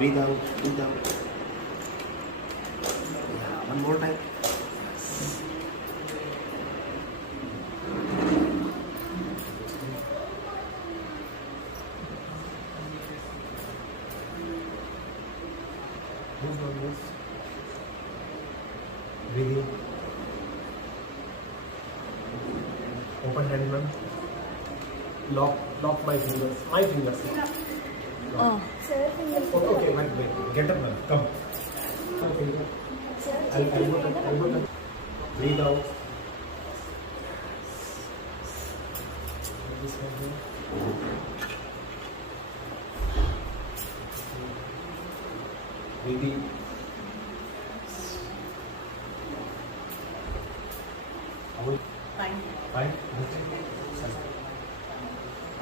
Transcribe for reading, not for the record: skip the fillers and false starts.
Breathe out, breathe out. Yeah, one more time. Move on, yes. Breathe in. Open hand, ma'am. Lock my fingers. My fingers. Oh. Okay, wait. Get up, ma'am. Come. Elbow touch. Breathe out. This hand here. Breathe in.